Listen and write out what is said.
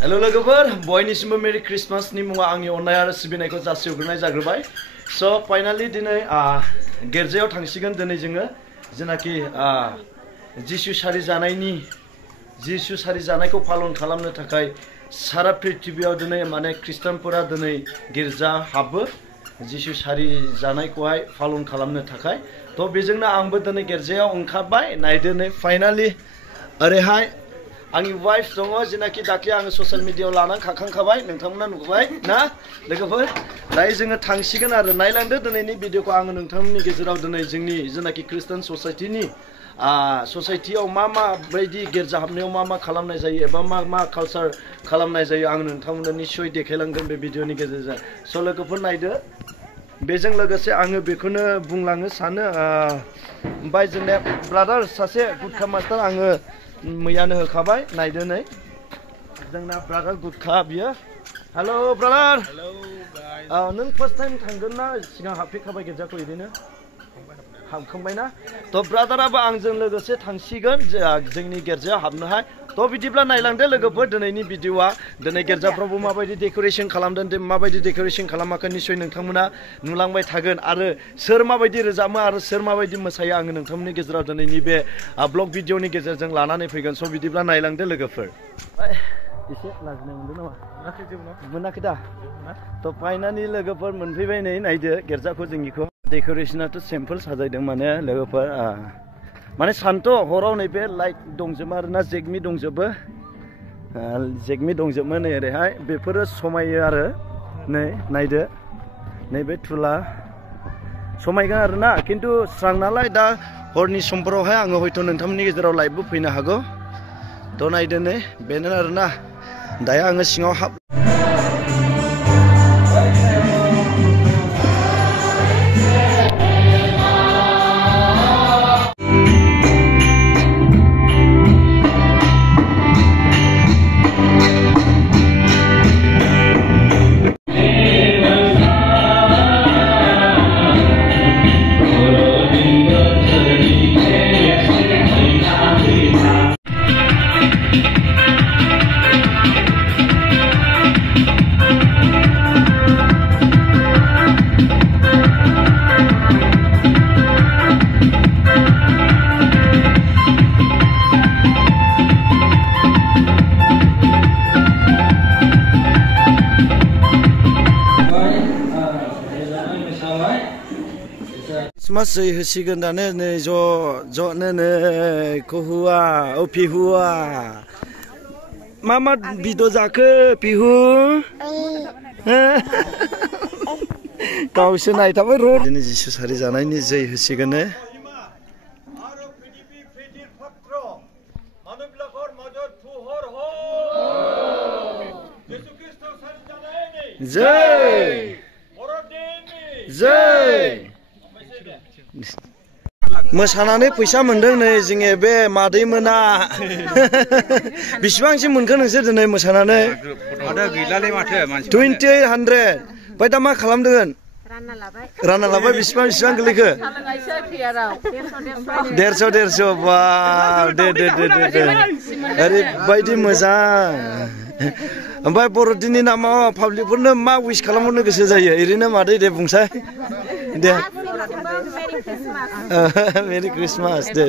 hello लोगोफोर बयनिसिमबो मेरी क्रिसमासनि मुङा आंनि अननाय आरो सिबिनायखौ जासिहरग्रोनाय जाग्रोबाय स फाइनाली दिनै गिर्जायाव थांसिगोन दिनै जोङो जेनाखि जिसु सारि जानायखौ पालन खालामनो थाखाय सारा पृथ्वीयाव दिनै माने ख्रिस्टानफोरा दिनै गिर्जा हाबो जिसु सारि जानायखौहाय पालन खालामनो थाखाय तो बेजोंनो आंबो दिनै गिर्जायाव ओंखारबाय नायदो नै फाइनाली ओरैहाय आंनि वाइफ दङ जेनाखि दाख्लै आङो ससियेल मिडियायाव लानानै खाखांखाबाय नोंथांमोना नुबाय ना लोगोफोर दायो जोङो थांसिगोन आरो नायलांदो दिनैनि भिडिअखौ आङो नोंथांमोननि गेजेराव दिनै जोंनि जेनाखि ख्रिस्टान ससाइटिनि ससाइटियाव मा बायदि गिर्जा हाबनायाव मा खालामनाय जायो एबा मा कालचार खालामनाय जायो आं नोंथांमोननो निश्चय देखायलांगोन बे भिडिअनि गेजेरजों स लोगोफोर नायदो बेजों लोगोसे आङो बेखौनो बुंलांनो सानो ओमफ्राय जोंना ब्रादार सासे गुटखा मास्टार आङो मैयानो होखाबाय नायदो नै जोंना ब्रादार गुटखा बियो हेलो ब्रादार नों फार्स्ट टाइम थांगोन ना सिगां हाबफैखाबाय गिर्जाखौ ओरैनो हाबखांबायना तो ब्रादाराबो आंजों लोगोसे थांसिगोन जोंनि गिर्जायाव हाबनोहाय तो बिदिब्ला नायलांदो लोगोफोर दिनैनि भिडिअआ दिनै गिर्जाफ्रावबो माबायदि डेक'रेसन खालामदों माबायदि डेक'रेसन खालामाखै निश्चय नोंथांमोना नुलांबाय थागोन आरो सोर माबायदि रोजाबो आरो सोर माबायदि मोसायो आङो नोंथांमोननि गेजेराव दिनैनि बे ब्लग भिडिअनि गेजेरजों लानानै फैगोन स बिदिब्ला नायलांदो लोगोफोर एसे लाजिनाय मोनदों नामा मोनाखै दा तो फाइनालि लोगोफोर मोनफैबाय नै नायदो गिर्जाखौ जोंनिखौ डेक'रेसनाथ' सिम्पोल साजायदों माने लोगोफोर माने सानथ' हराव नैबे लाइट दंजोबो आरोना जेगमि दंजोबो नै ओरैहाय बेफोरो समायो आरो नै नायदो नैबे थुला समायगोन आरोना खिन्थु स्रां नालाय दा हरनि समफोरावहाय आङो हयथ' नोंथांमोननि गेजेराव लाइभबो फैनो हागौ थ' नायदो नै बेनो आरोना दायो आङो सिङाव हाब Christmas jai hoसिगोन दानो नै ज'नो नै कहुआ ओ पिहुआ मा बिद' जाखो पिहु गावसो नायथाबाय र' दिनै जिसु सारि जानायनि जै होसिगोन जै जै मोसानानै फैसा मोनदों नै जोंनि बे मादै मोना बेसेबांसो मोनखो नोंसोर दिनै मोसानानै 2800 ओमफ्राय दा मा खालामदों रानना लाबाय बेसेबां गोलैखो 150 बा दे ओरैबायदि मोजां ओमफ्राय बर'दिननि नामाव पाब्लिकफोरनो मा उइस खालामहरनो गोसो जायो ओरैनो मादै दे बुंसाय दे मेरि क्रिसमास दे